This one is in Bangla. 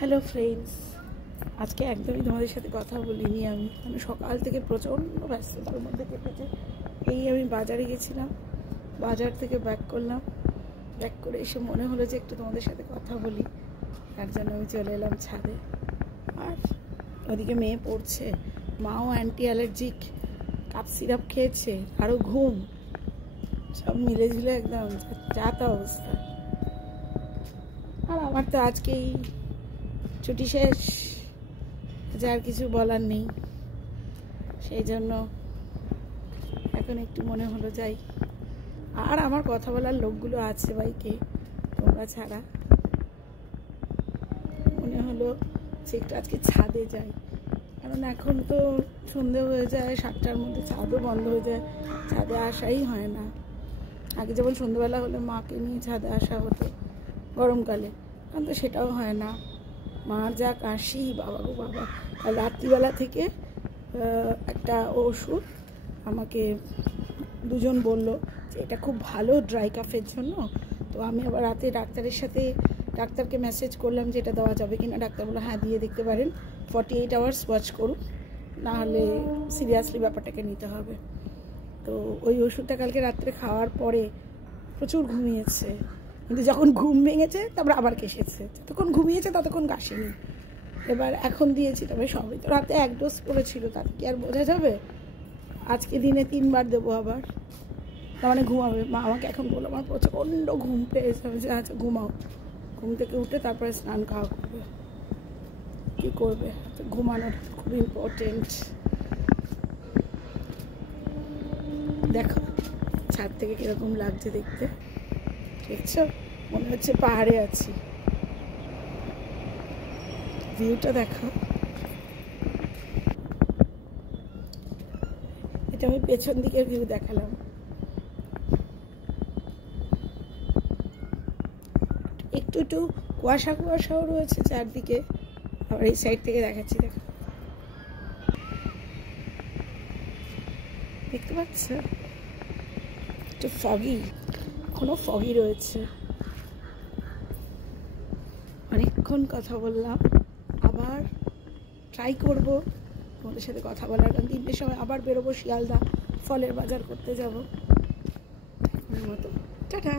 হ্যালো ফ্রেন্ডস, আজকে একদমই তোমাদের সাথে কথা বলিনি। আমি সকাল থেকে প্রচণ্ড ব্যস্ততার মধ্যে কেটেছে। আমি বাজারে গেছিলাম, বাজার থেকে ব্যাক করলাম, ব্যাক করে এসে মনে হলো যে একটু তোমাদের সাথে কথা বলি। তার জন্য আমি চলে এলাম ছাদে। আর ওদিকে মেয়ে পড়ছে, মাও অ্যান্টি অ্যালার্জিক কাপ সিরাপ খেয়েছে, আরও ঘুম, সব মিলে ঝুলে একদম যাতা অবস্থা। আর আমার তো আজকেই ছুটি শেষ, যার কিছু বলার নেই। সেই জন্য এখন একটু মনে হলো যাই। আর আমার কথা বলার লোকগুলো আছে বাইকে, তোমরা ছাড়া। মনে হলো যে একটু আজকে ছাদে যাই, কারণ এখন তো সন্ধে হয়ে যায়, 7টার মধ্যে ছাদও বন্ধ হয়ে যায়, ছাদে আসাই হয় না। আগে যেমন সন্ধ্যেবেলা হলে মাকে নিয়ে ছাদে আসা হতো গরমকালে, এখন তো সেটাও হয় না। মার যা কাশি, বাবা গো বাবা। আর রাত্রিবেলা থেকে একটা ওষুধ আমাকে দুজন বলল যে এটা খুব ভালো ড্রাই কাফের জন্য। তো আমি আবার রাতে ডাক্তারকে মেসেজ করলাম যে এটা দেওয়া যাবে কিনা। ডাক্তার বললো হ্যাঁ দিয়ে দেখতে পারেন, 48 আওয়ার্স ওয়াচ করুন, নাহলে সিরিয়াসলি ব্যাপারটাকে নিতে হবে। তো ওই ওষুধটা কালকে রাত্রে খাওয়ার পরে প্রচুর ঘুমিয়েছে, কিন্তু যখন ঘুম ভেঙেছে তারপর আবার কেসেছে। যতক্ষণ ঘুমিয়েছে ততক্ষণ কাশিনি। এবার এখন দিয়েছি, তবে সবই তো রাতে 1 ডোজ পড়েছিল, তাতে কি আর বোঝা যাবে? আজকে দিনে 3বার দেবো আবার, তার মানে ঘুমাবে। মা আমাকে এখন বললো আমার প্রচণ্ড ঘুম পেয়েছে। আমি যে আচ্ছা ঘুমাও, ঘুম থেকে উঠে তারপরে স্নান খাওয়া করবে। কী করবে, তো ঘুমানোটা খুব ইম্পর্টেন্ট। দেখো ছাদ থেকে কীরকম লাগছে দেখতে, দেখছো? মনে হচ্ছে পাহাড়ে আছি। ভিউটা দেখো। এটা আমি পেছন দিকের ভিউ দেখালাম। একটু একটু কুয়াশাও রয়েছে চারদিকে। আবার এই সাইড থেকে দেখাচ্ছি, দেখো, দেখতে পাচ্ছ? একটু ফগি, এখনো ফগি রয়েছে। অনেকক্ষণ কথা বললাম, আবার ট্রাই করবো তোমাদের সাথে কথা বলার। কারণ 3টের সময় আবার বেরোবো শিয়ালদা, ফলের বাজার করতে যাবো। টাটা।